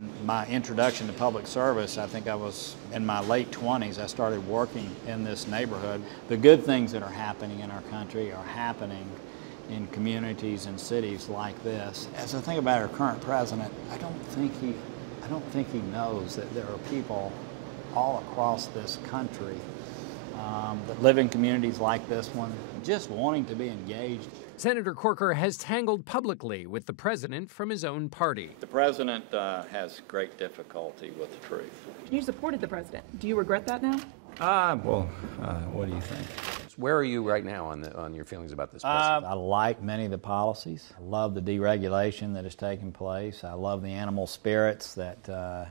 My introduction to public service, I think I was in my late 20s. I started working in this neighborhood. The good things that are happening in our country are happening in communities and cities like this. As I think about our current president, I don't think he knows that there are people all across this country that live in communities like this one, just wanting to be engaged. Senator Corker has tangled publicly with the president from his own party. The president has great difficulty with the truth. You supported the president. Do you regret that now? What do you think? Where are you right now on your feelings about this president? I like many of the policies. I love the deregulation that has taken place. I love the animal spirits that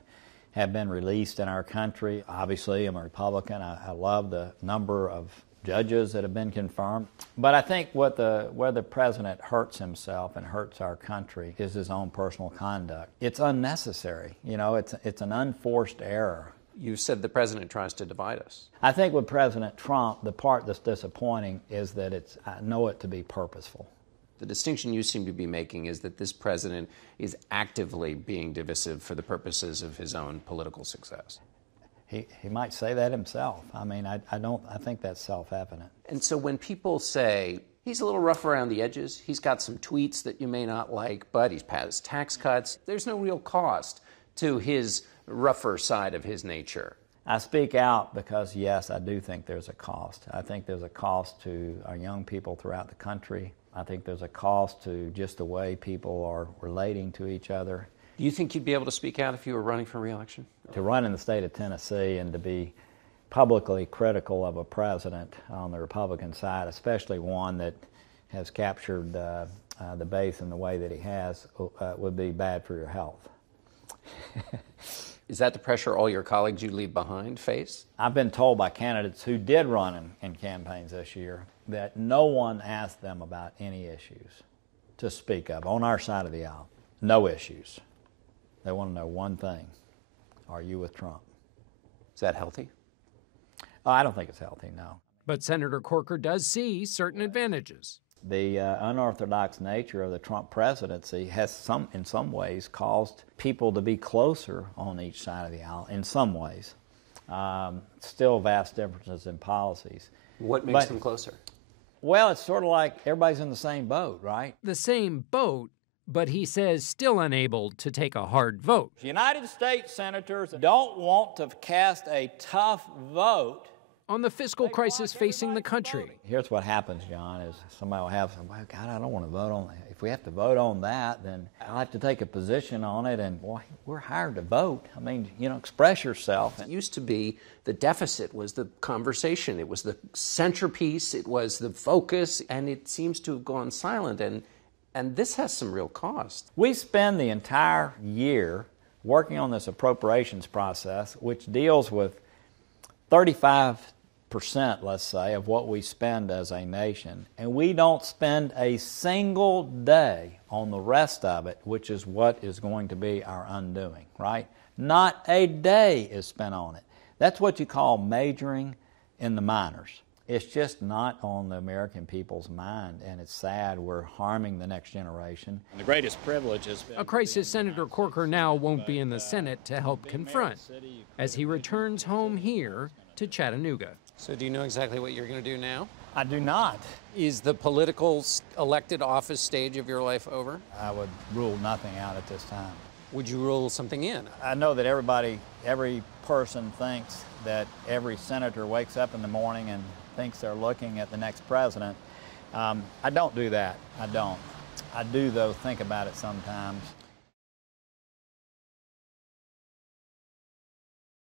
have been released in our country. Obviously, I'm a Republican. I love the number of judges that have been confirmed. But I think where the president hurts himself and hurts our country is his own personal conduct. It's unnecessary. You know, it's an unforced error. You said the president tries to divide us. I think with President Trump, the part that's disappointing is that I know it to be purposeful. The distinction you seem to be making is that this president is actively being divisive for the purposes of his own political success. He might say that himself. I mean, I think that's self-evident. And so when people say, he's a little rough around the edges, he's got some tweets that you may not like, but he's passed tax cuts, there's no real cost to his rougher side of his nature. I speak out because, yes, I do think there's a cost. I think there's a cost to our young people throughout the country. I think there's a cost to just the way people are relating to each other. Do you think you'd be able to speak out if you were running for re-election? To run in the state of Tennessee and to be publicly critical of a president on the Republican side, especially one that has captured the base in the way that he has, would be bad for your health. Is that the pressure all your colleagues you leave behind face? I've been told by candidates who did run in campaigns this year that no one asked them about any issues to speak of on our side of the aisle. No issues. They want to know one thing. Are you with Trump? Is that healthy? I don't think it's healthy, no. But Senator Corker does see certain advantages. The unorthodox nature of the Trump presidency has in some ways caused people to be closer on each side of the aisle, in some ways. Still vast differences in policies. What makes them closer? Well, it's sort of like everybody's in the same boat, right? The same boat, but he says still unable to take a hard vote. United States senators don't want to cast a tough vote on the fiscal crisis facing the country. Here's what happens, John, is somebody will have some, well, God, I don't want to vote on that. If we have to vote on that, then I'll have to take a position on it, and boy, we're hired to vote. I mean, you know, express yourself. It used to be the deficit was the conversation. It was the centerpiece. It was the focus, and it seems to have gone silent, and this has some real cost. We spend the entire year working on this appropriations process, which deals with 35%, let's say, of what we spend as a nation, and we don't spend a single day on the rest of it, which is what is going to be our undoing, right? Not a day is spent on it. That's what you call majoring in the minors. It's just not on the American people's mind, and it's sad. We're harming the next generation. The greatest privilege has been a crisis Senator Corker now won't be in the Senate to help confront as he returns home here to Chattanooga. So do you know exactly what you're going to do now? I do not. Is the political elected office stage of your life over? I would rule nothing out at this time. Would you rule something in? I know that every person thinks that every senator wakes up in the morning and thinks they're looking at the next president. I don't do that. I don't. I do, though, think about it sometimes.